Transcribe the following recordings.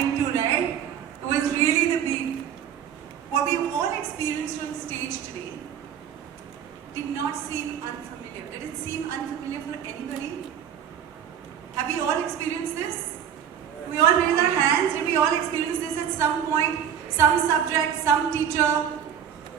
jamming to, right? It was really the beat. What we've all experienced on stage today did not seem unfamiliar. Did it seem unfamiliar for anybody? Have we all experienced this? We all raise our hands. Did we all experience this at some point? Some subject, some teacher?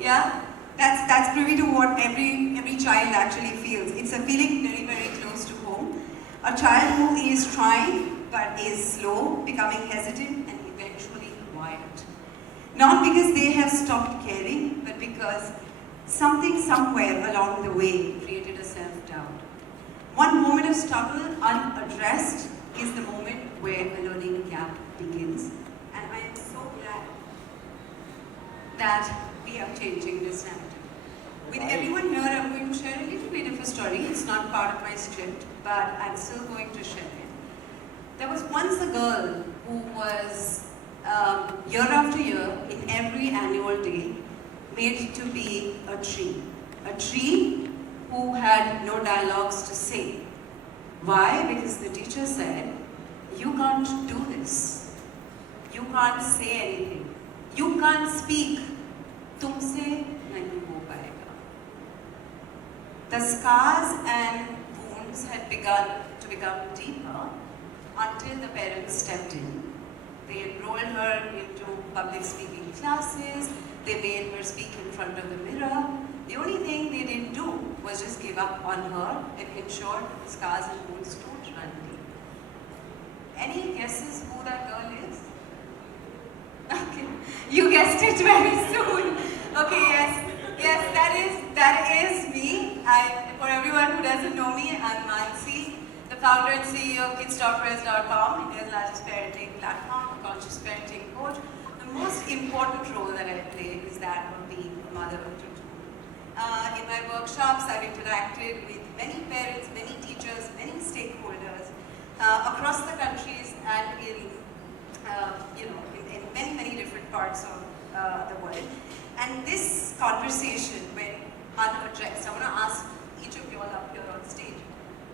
Yeah? That's privy to what every child actually feels. It's a feeling very, very close to home. A child who is trying but is slow, becoming hesitant and eventually quiet. Not because they have stopped caring, but because something somewhere along the way created a self-doubt. One moment of struggle unaddressed is the moment where a learning gap begins. And I am so glad that we are changing this narrative. With everyone here, I'm going to share a little bit of a story. It's not part of my script, but I'm still going to share it. There was once a girl who was, year after year, in every annual day, made to be a tree. A tree who had no dialogues to say. Why? Because the teacher said, you can't do this. You can't say anything. You can't speak. Tumse nahi ho payega. The scars and wounds had begun to become deeper until the parents stepped in. They enrolled her into public speaking classes. They made her speak in front of the mirror. The only thing they didn't do was just give up on her and ensure the scars and wounds don't run deep. Any guesses who that girl is? Okay, you guessed it very soon. Okay, yes, that is me. For everyone who doesn't know me, I'm Mansi, the founder and CEO of KidsTalkPress.com, India's largest parenting platform, a conscious parenting coach. The most important role that I play is that of being a mother of two. In my workshops, I've interacted with many parents, many teachers, many stakeholders across the countries and in many different parts of the world. And this conversation, when unaddressed, I want to ask each of you all up here on stage,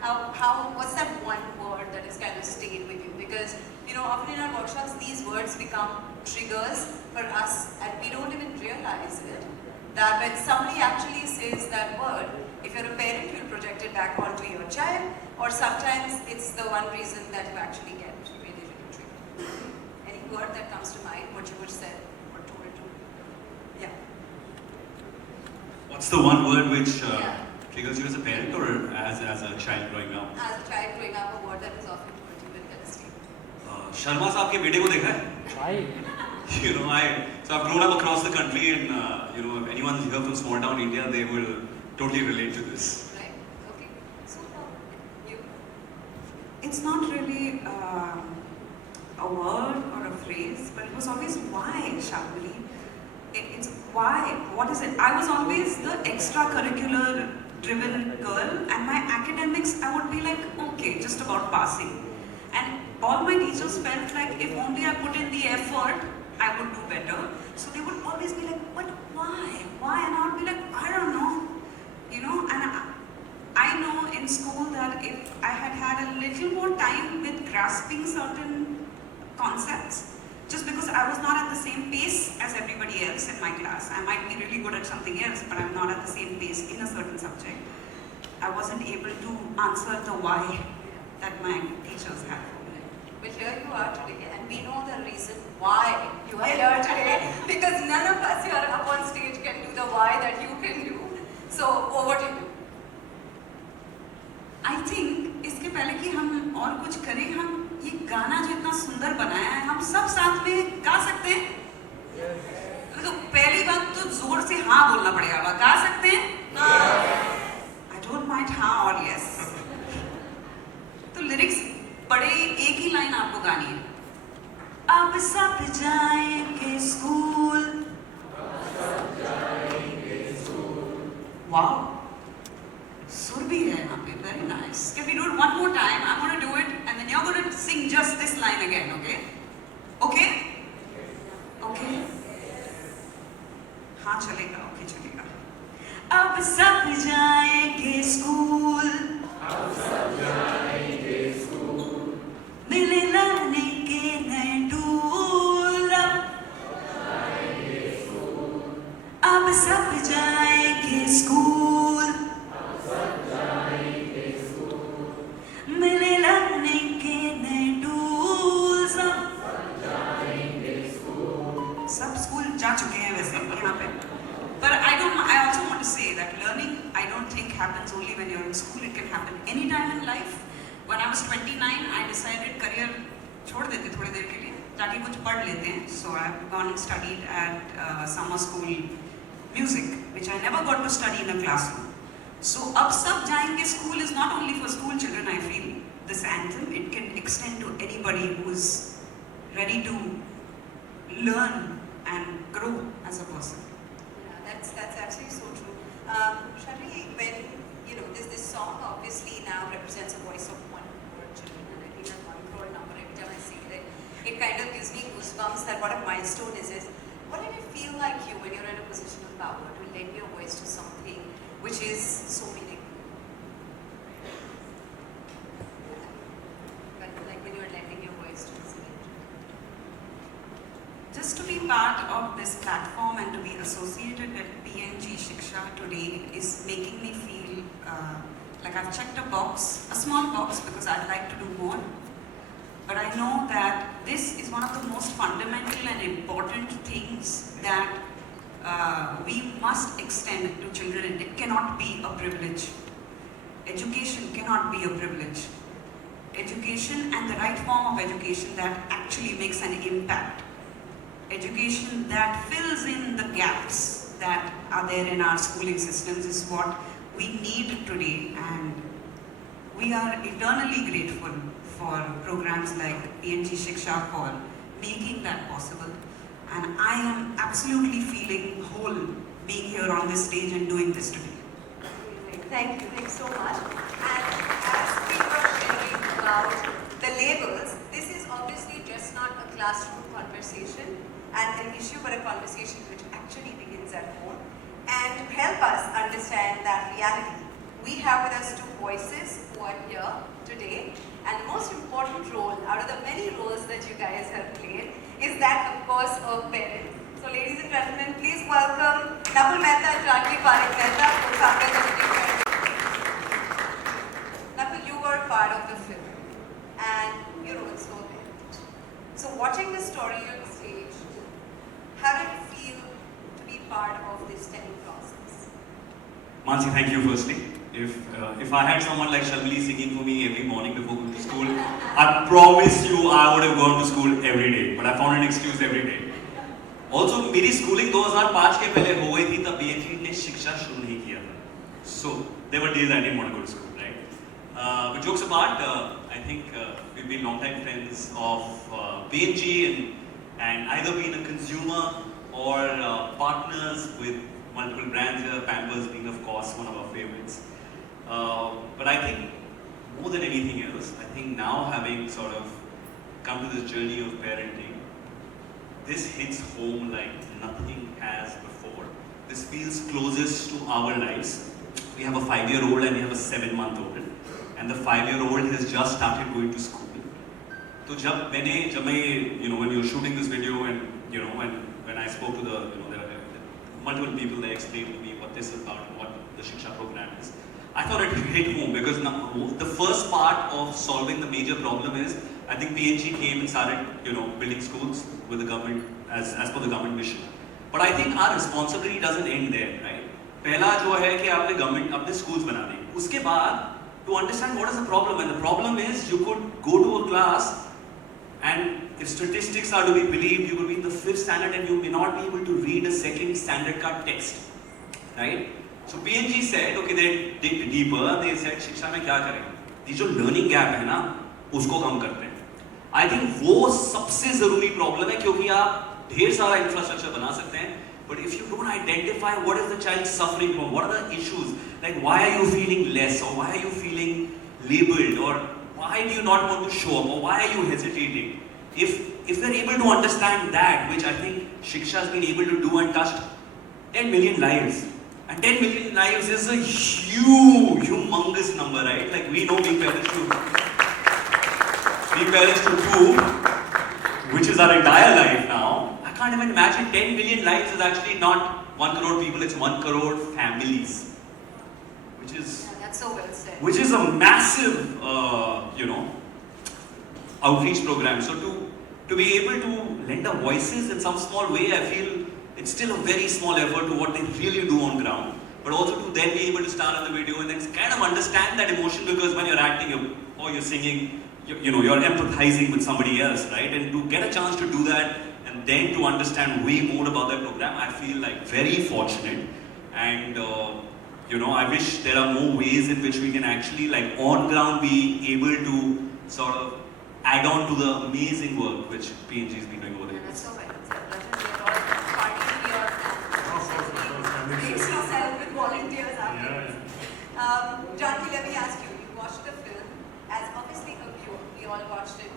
what's that one word that has kind of stayed with you? Because, often in our workshops, these words become triggers for us, and we don't even realize it. That when somebody actually says that word, if you're a parent, you'll project it back onto your child, or sometimes it's the one reason that you actually get really, really triggered. Any word that comes to mind, what you would say or told to? Yeah. What's the one word which triggers you as a parent or as a child growing up? As a child growing up, a word that is often told you with honesty. Sharma साहब के बेटे को देखा है? So I've grown up across the country, and if anyone here from small town India, they will totally relate to this. Right. Okay. So you. It's not really a word or a phrase, but it was always why, Shambhali. It's why. What is it? I was always the extracurricular driven girl, and my academics, I would be like, okay, just about passing. And all my teachers felt like if only I put in the effort, I would do better. So they would always be like, but why? Why? And I would be like, I don't know. And I know in school that if I had had a little more time with grasping certain concepts, just because I was not at the same pace as everybody else in my class. I might be really good at something else, but I'm not at the same pace in a certain subject. I wasn't able to answer the why that my teachers had for me. But here you are today, and we know the reason why you are here today, because none of us here up on stage can do the why that you can do. So over to you. I think इसके पहले कि हम और कुछ करें, हम ये गाना जो इतना सुंदर बनाया है, हम सब साथ में गा सकते हैं? तो पहली बात तो जोर से हाँ बोलना पड़ेगा, गा सकते हैं? I don't mind हाँ और yes. तो लिरिक्स बड़े एक ही लाइन आपको गानी है. अब सब जाएंगे स्कूल. Wow. सुर भी है यहाँ पे, very nice. Can we do it one more time? I'm going to do it, and then you're going to sing just this line again, okay? Okay? Okay? हाँ चलेगा, okay चलेगा. अब सब जाएंगे स्कूल. अब सब जाएंगे स्कूल. मिले learning के नए tools. happens only when you're in school. It can happen anytime in life. When I was 29, I decided career छोड़ देते थोड़ी देर के लिए ताकि कुछ पढ़ लेते हैं. So I've gone and studied at summer school music, which I never got to study in a classroom. So अब सब जाएंगे. School is not only for school children. I feel this anthem, it can extend to anybody who's ready to learn and grow as a person. Yeah, that's absolutely so true. Shalini, when this song obviously now represents a voice of 1 crore children, and I think that 1 crore number, every time I see it, it kind of gives me goosebumps that what a milestone this is. What did it feel like you when you're in a position of power to lend your voice to something which is so meaningful? Like when you're lending your voice to this age. Just to be part of this platform and to be associated with PNG Shiksha today is making me feel like I've checked a box, a small box, because I'd like to do more. But I know that this is one of the most fundamental and important things that we must extend to children. It cannot be a privilege. Education cannot be a privilege. Education and the right form of education that actually makes an impact. Education that fills in the gaps that are there in our schooling systems is what we need today, and we are eternally grateful for programs like PNG Shiksha for making that possible. And I am absolutely feeling whole being here on this stage and doing this today. Thank you. Thanks so much. And as we were sharing about the labels, this is obviously just not a classroom conversation and an issue, but a conversation which actually begins at home. And to help us understand that reality, we have with us 2 voices who are here today. And the most important role out of the many roles that you guys have played is that, of course, of parent. So ladies and gentlemen, please welcome Nakul Mehta and Janvi Parekh Mehta, co-founders of Nakul, you were part of the film and you wrote so well. So watching the story on stage, how did it feel to be part of this telling process? Mansi, thank you firstly. If I had someone like Shalini singing for me every morning before going to school, I promise you I would have gone to school every day. But I found an excuse every day. Also, मेरी schooling 2005 के पहले हो गई थी तब PNG ने शिक्षा शुरू नहीं किया था. So there were days I didn't want to go to school, right? But jokes apart, I think we've been long-time friends of PNG and either being a consumer or partners with multiple brands here, Pampers being of course one of our favorites. But I think more than anything else, I think now having sort of come to this journey of parenting, this hits home like nothing has before. This feels closest to our lives. We have a 5-year-old and we have a 7-month-old, and the 5-year-old has just started going to school. So जब मैं when we were shooting this video and when I spoke to there were multiple people that explained to me what this is about and what the Shiksha program is, I thought it hit home because the first part of solving the major problem is I think PNG came and started building schools with the government as per the government mission. But I think our responsibility doesn't end there, right? पहला जो है कि आपने government अपने schools बना दें. उसके बाद to understand what is the problem, and the problem is you could go to a class and if statistics are to be believed, you will be in the 5th standard and you may not be able to read a 2nd standard का text, right? So PNG said, okay, they dig deeper. They said, शिक्षा में क्या करें? ये जो learning gap है ना, उसको कम करते हैं. I think वो सबसे ज़रूरी problem है क्योंकि आप ढेर सारा infrastructure बना सकते हैं, but if you don't identify what is the child suffering from, what are the issues, like why are you feeling less, or why are you feeling labeled, or why do you not want to show up, or why are you hesitating? If we're able to understand that, which I think Shiksha has been able to do and touched 10 million lives. And 10 million lives is a humongous number, right? Like we know being parents to 2, which is our entire life now. I can't even imagine 10 million lives is actually not 1 crore people, it's 1 crore families. Which is... Yeah, that's so well said. Which is a massive, outreach program. So to be able to lend our voices in some small way, I feel it's still a very small effort to what they really do on ground. but also to then be able to star in the video and then kind of understand that emotion, because when you're acting or you're singing, you're empathizing with somebody else, right? And to get a chance to do that and then to understand way more about that program, I feel like very fortunate. And I wish there are more ways in which we can actually, like on ground, be able to sort of add on to the amazing work which PNG has been doing over there. That's so well said. Rajat, we are all party to your brace yourself with volunteers after this. Janki, let me ask you, you watched the film, as obviously a viewer, we all watched it.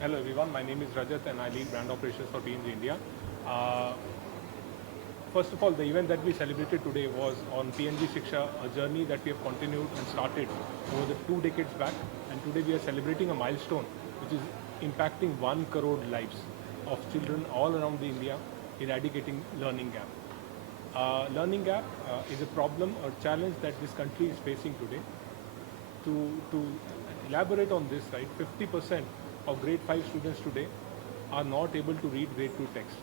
Hello everyone, my name is Rajat and I lead brand operations for PNG India. First of all, the event that we celebrated today was on PNG Shiksha, a journey that we have continued and started over the 2 decades back, and today we are celebrating a milestone which is impacting 1 crore lives of children all around the India, eradicating learning gap. Learning gap is a problem or challenge that this country is facing today. To elaborate on this, right, 50% of grade 5 students today are not able to read grade 2 text.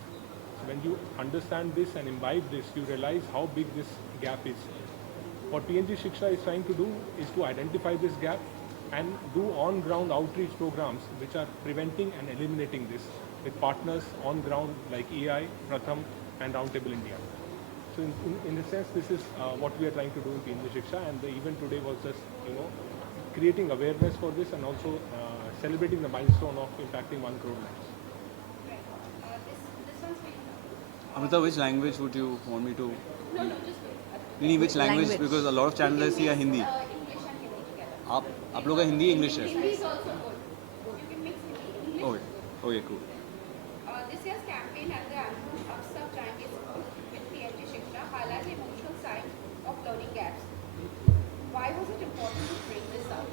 So when you understand this and imbibe this, you realize how big this gap is. What PNG Shiksha is trying to do is to identify this gap and do on-ground outreach programs which are preventing and eliminating this with partners on ground like EI, Pratham and Roundtable India. So in a sense, this is what we are trying to do in PNG Shiksha, and the event today was just, creating awareness for this and also celebrating the milestone of impacting 1 crore lives. This one's for you. Amrita, which language would you want me to? No, just wait. Which language? Because a lot of channels I see are Hindi. English and Hindi together. आप लोग का Hindi English है? Hindi is also good. You can mix Hindi, English. Okay, okay, cool. This year's campaign and the anthem Aksar Jayenge School with PNG Shiksha highlight the emotional side of learning gaps. Why was it important to bring this out?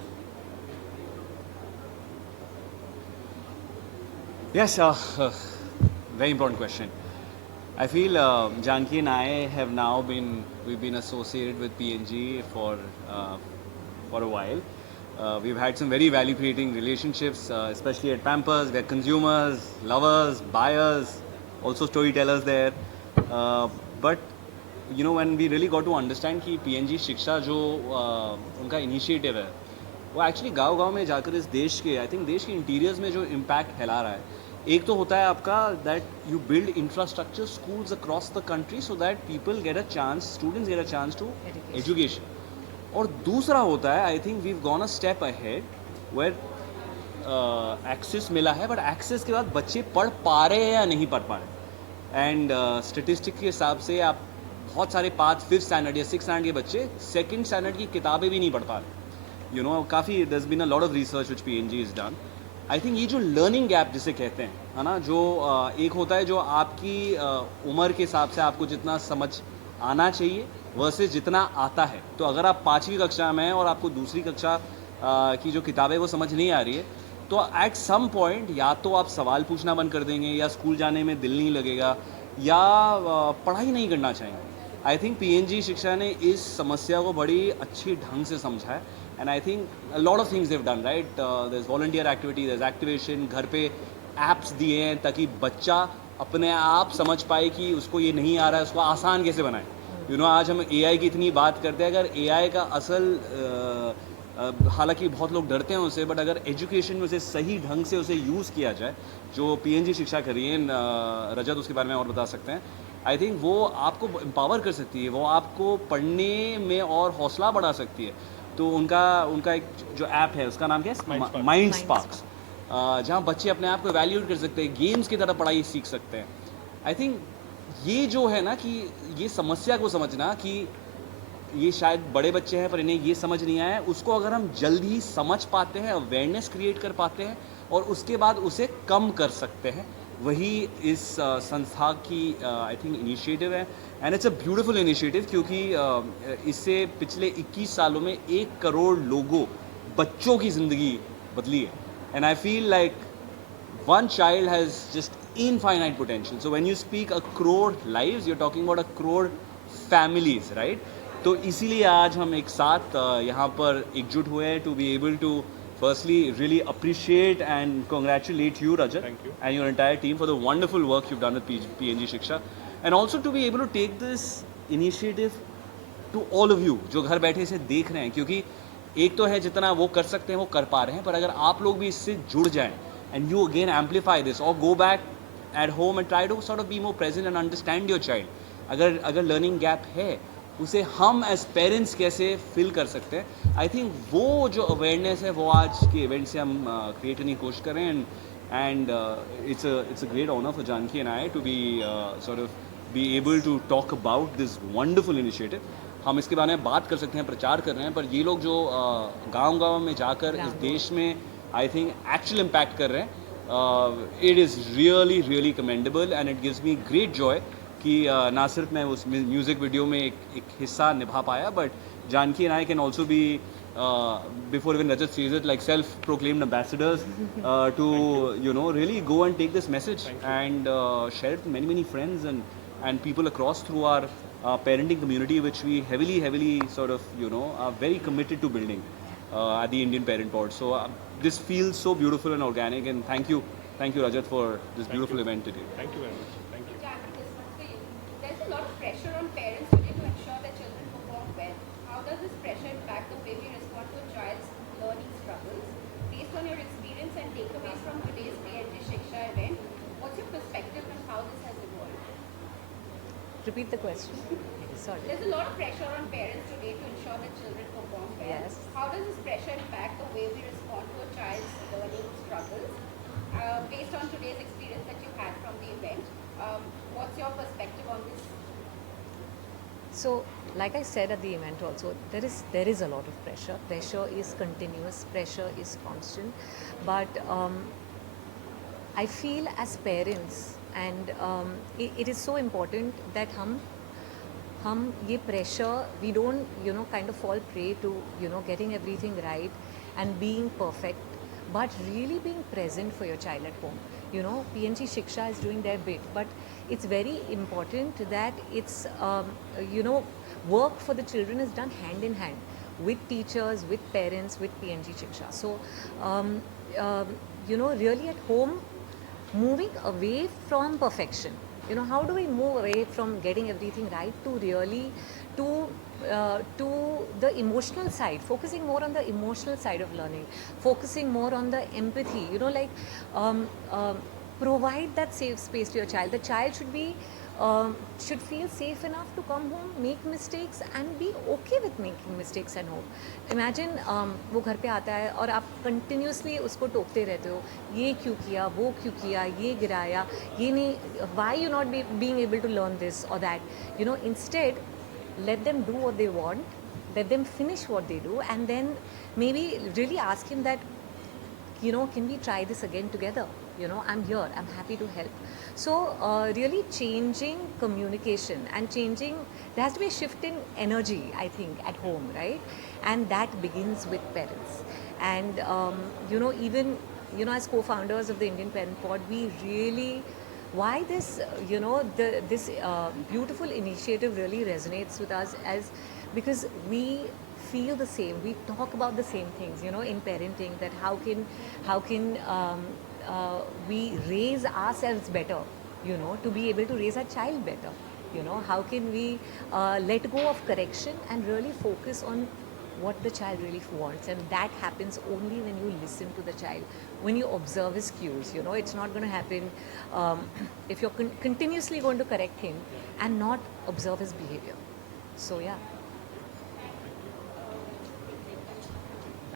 Yes, very important question. I feel Janki and I have now we've been associated with PNG for a while. We've had some very value-creating relationships, especially at Pampers. We're consumers, lovers, buyers, also storytellers there. But when we really got to understand कि PNG शिक्षा जो उनका initiative है, वो actually गांव-गांव में जाकर इस देश के, आई थिंक देश के इंटीरियर्स में जो इम्पैक्ट फैला रहा है, एक तो होता है आपका that you build infrastructure schools across the country so that people get a chance, students get a chance to education. और दूसरा होता है, I think we've gone a step ahead where access मिला है, बट एक्सेस के बाद बच्चे पढ़ पा रहे हैं या नहीं पढ़ पा रहे. एंड स्टेटिस्टिक के हिसाब से आप बहुत सारे 5th स्टैंडर्ड या 6th स्टैंडर्ड के बच्चे 2nd स्टैंडर्ड की किताबें भी नहीं पढ़ पा रहे. काफ़ी there has been a lot of research which PNG is done. I think ये जो लर्निंग गैप जिसे कहते हैं, है ना, जो एक होता है जो आपकी उम्र के हिसाब से आपको जितना समझ आना चाहिए वर्सेस जितना आता है. तो अगर आप 5वीं कक्षा में हैं और आपको दूसरी कक्षा की जो किताबें वो समझ नहीं आ रही है, तो एट सम पॉइंट या तो आप सवाल पूछना बंद कर देंगे, या स्कूल जाने में दिल नहीं लगेगा, या पढ़ाई नहीं करना चाहेंगे. आई थिंक PNG शिक्षा ने इस समस्या को बड़ी अच्छी ढंग से समझा है. And I think a lot of things they've done, right? There's volunteer activity, there's activation, घर पे apps दिए हैं ताकि बच्चा अपने आप समझ पाए कि उसको ये नहीं आ रहा है, उसको आसान कैसे बनाए. आज हम AI की इतनी बात करते हैं, अगर AI का असल हालांकि बहुत लोग डरते हैं उससे, बट अगर एजुकेशन में उसे सही ढंग से उसे यूज़ किया जाए, जो PNG शिक्षा करी है, रजत उसके बारे में और बता सकते हैं, आई थिंक वो आपको एम्पावर कर सकती है, वो आपको पढ़ने में और हौसला बढ़ा सकती है. तो उनका एक जो ऐप है उसका नाम क्या है, माइंड स्पार्क्स, जहाँ बच्चे अपने आप को एवेल्यूएट कर सकते हैं, गेम्स की तरह पढ़ाई सीख सकते हैं. आई थिंक ये जो है ना, कि ये समस्या को समझना कि ये शायद बड़े बच्चे हैं पर इन्हें ये समझ नहीं आया है, उसको अगर हम जल्द ही समझ पाते हैं, अवेयरनेस क्रिएट कर पाते हैं और उसके बाद उसे कम कर सकते हैं, वही इस संस्था की आई थिंक इनिशिएटिव है. And it's a beautiful initiative, क्योंकि इससे पिछले 21 सालों में 1 करोड़ लोगों, बच्चों की ज़िंदगी बदली है. And I feel like one child has just infinite potential. So when you speak a crore lives, you're talking about a crore families, right? तो इसीलिए आज हम एक साथ यहाँ पर एकजुट हुए हैं to be able to firstly really appreciate and congratulate you, Rajat, Thank you. and your entire team for the wonderful work you've done with PNG Shiksha, and also to be able to take this initiative to all of you जो घर बैठे इसे देख रहे हैं, क्योंकि एक तो है जितना वो कर सकते हैं वो कर पा रहे हैं, पर अगर आप लोग भी इससे जुड़ जाएं and you again amplify this or go back at home and try to sort of be more present and understand your child. अगर learning gap है उसे हम एज पेरेंट्स कैसे फिल कर सकते हैं, आई थिंक वो जो अवेयरनेस है वो आज के इवेंट से हम क्रिएट करने की कोशिश कर रहे हैं. And it's a great honour for Janaki and I to be sort of be able to talk about this wonderful initiative. हम इसके बारे में बात कर सकते हैं, प्रचार कर रहे हैं, पर ये लोग जो गांव-गांव में जाकर इस देश में आई थिंक एक्चुअल इम्पैक्ट कर रहे हैं, it is really commendable and it gives me great Joy कि ना सिर्फ मैं उस म्यूज़िक वीडियो में एक हिस्सा निभा पाया, but Janaki and I can also be before even Rajat sees it, like self-proclaimed ambassadors to really go and take this message and share it with many friends and people across through our parenting community, which we heavily sort of are very committed to building at the Indian Parent Board. So this feels so beautiful and organic, and thank you Rajat for this beautiful event today. Thank you very much. Thank you. Jackie, this one for you. There's a lot of pressure on parents today to ensure that children perform well. How does this pressure impact the way we respond to a child's learning struggles? Based on your experience and takeaways from today's PNG Shiksha event, what's your perspective on how this has evolved? Repeat the question. Sorry. There's a lot of pressure on parents today to ensure that children perform well. Yes. How does this pressure impact the way we respond to a child's learning struggles? Based on today's experience that you had from the event, what's your perspective on this? So, like I said at the event also, there is a lot of pressure. Pressure is continuous. Pressure is constant. But I feel as parents, and it is so important that हम ये pressure, we don't kind of fall prey to getting everything right and being perfect, but really being present for your child at home. PNG Shiksha is doing their bit, but it's very important that it's work for the children is done hand in hand with teachers, with parents, with PNG Shiksha. So really at home, moving away from perfection. How do we move away from getting everything right to really to the emotional side, focusing more on the emotional side of learning, focusing more on the empathy, provide that safe space to your child. The child should feel safe enough to come home, make mistakes and be okay with making mistakes at home. Imagine वो घर पे आता है और आप continuously उसको टोकते रहते हो, ये क्यों किया, वो क्यों किया, ये गिराया, ये नहीं, why you not being able to learn this or that. Instead let them do what they want, let them finish what they do, and then maybe really ask him that, can we try this again together? I'm here, I'm happy to help. So really changing communication and there has to be a shift in energy, I think, at home, right? And that begins with parents. And even as co-founders of the Indian Parent Pod, we really, why this this beautiful initiative really resonates with us, because we feel the same, we talk about the same things in parenting, that how can we raise ourselves better, to be able to raise our child better. How can we let go of correction and really focus on what the child really wants, and that happens only when you listen to the child, when you observe his cues. It's not going to happen if you're continuously going to correct him and not observe his behavior. So yeah.